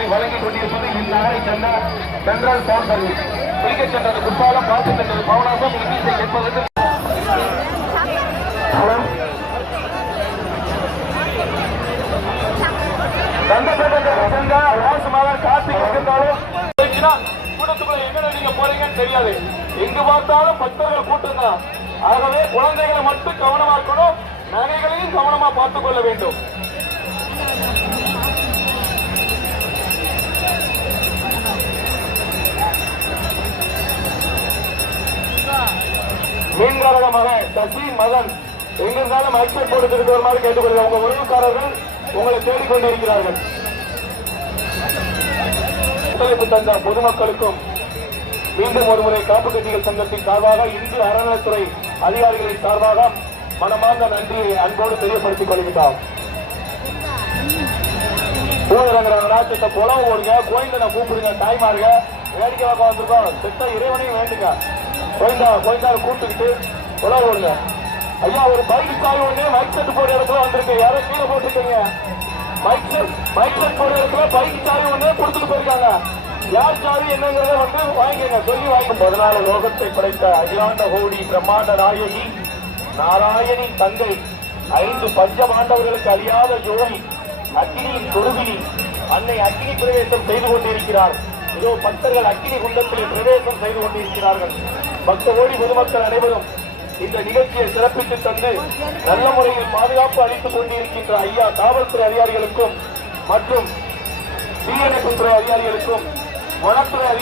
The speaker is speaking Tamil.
காற்றை வழங்கிக் கொண்டிருப்பது இந்நகரை சென்ற சென்ட்ரல் டவுன் சர்வீஸ். குளிக்கச் சென்றது குற்றாலம், பார்த்து சென்றது பவனாசம். இன்னிசை கேட்பதற்கு கார்த்திக் இருந்தாலும் கூட்டத்துக்குள்ள எங்க நீங்க போறீங்கன்னு தெரியாது. எங்கு பார்த்தாலும் பக்தர்கள் கூட்டம் தான். ஆகவே குழந்தைகளை மட்டும் கவனமா இருக்கணும், நகைகளையும் கவனமா பார்த்துக் கொள்ள வேண்டும். மீன்காரக மகன் சசி மகன் எங்கிருந்தாலும் மைக்செட் போட்டு திருட்டு வருமாறு கேட்டுக்கொள்கிறேன். உங்க உறவுக்காரர்கள் உங்களை தேடிக்கொண்டிருக்கிறார்கள். ஒத்துழைப்பு தந்த பொதுமக்களுக்கும் மீண்டும் ஒருமுறை காப்பு கட்டிகள் சங்கத்தின் சார்பாக, இந்து அறநிலைத்துறை அதிகாரிகளின் சார்பாக மனமார்ந்த நன்றியை அன்போடு தெரியப்படுத்திக் கொள்கிறோம். ஊரடங்கு குளம் ஓடுங்க, கோயிந்தனை கூப்பிடுங்க, தாய்மாருங்க வேடிக்கை வாக்க வந்திருக்கோம். செத்த இறைவனையும் வேண்டுங்க. கோயிந்தாவை கூப்பிட்டுக்கிட்டு குளம் ஓடுங்க. ஐயா, ஒரு பைக் சாய் ஒண்ணு மைக் செட் போடுற இடத்துல வந்திருக்கு. யாரும் கீழே போட்டுருக்கீங்க. மைக் செட் போடுற இடத்துல பைக் சாய் ஒண்ணு கொடுத்துட்டு போயிருக்காங்க. யார் சாவி என்னங்கிறத வந்து வாங்கிக்கங்க, சொல்லி வாங்கி. 14 லோகத்தை படைத்த அகிலாண்ட கோடி பிரம்மாண்ட நாயகி நாராயணின் தங்கை, 5 பஞ்சபாண்டவர்களுக்கு அழியாத ஜோதி, அக்கினியின் தொழுவினி அன்னை அக்கினி பிரவேசம் செய்து கொண்டிருக்கிறார். இதோ பக்தர்கள் அக்கினி குண்டத்தில் பிரவேசம் செய்து கொண்டிருக்கிறார்கள். பக்த கோடி பொதுமக்கள் அனைவரும் இந்த நிகழ்ச்சியை சிறப்பித்து தந்து நல்ல முறையில் பாதுகாப்பு அளித்துக் கொண்டிருக்கின்ற ஐயா காவல்துறை அதிகாரிகளுக்கும் மற்றும் தீயணைப்புத்துறை அதிகாரிகளுக்கும் வனத்துறை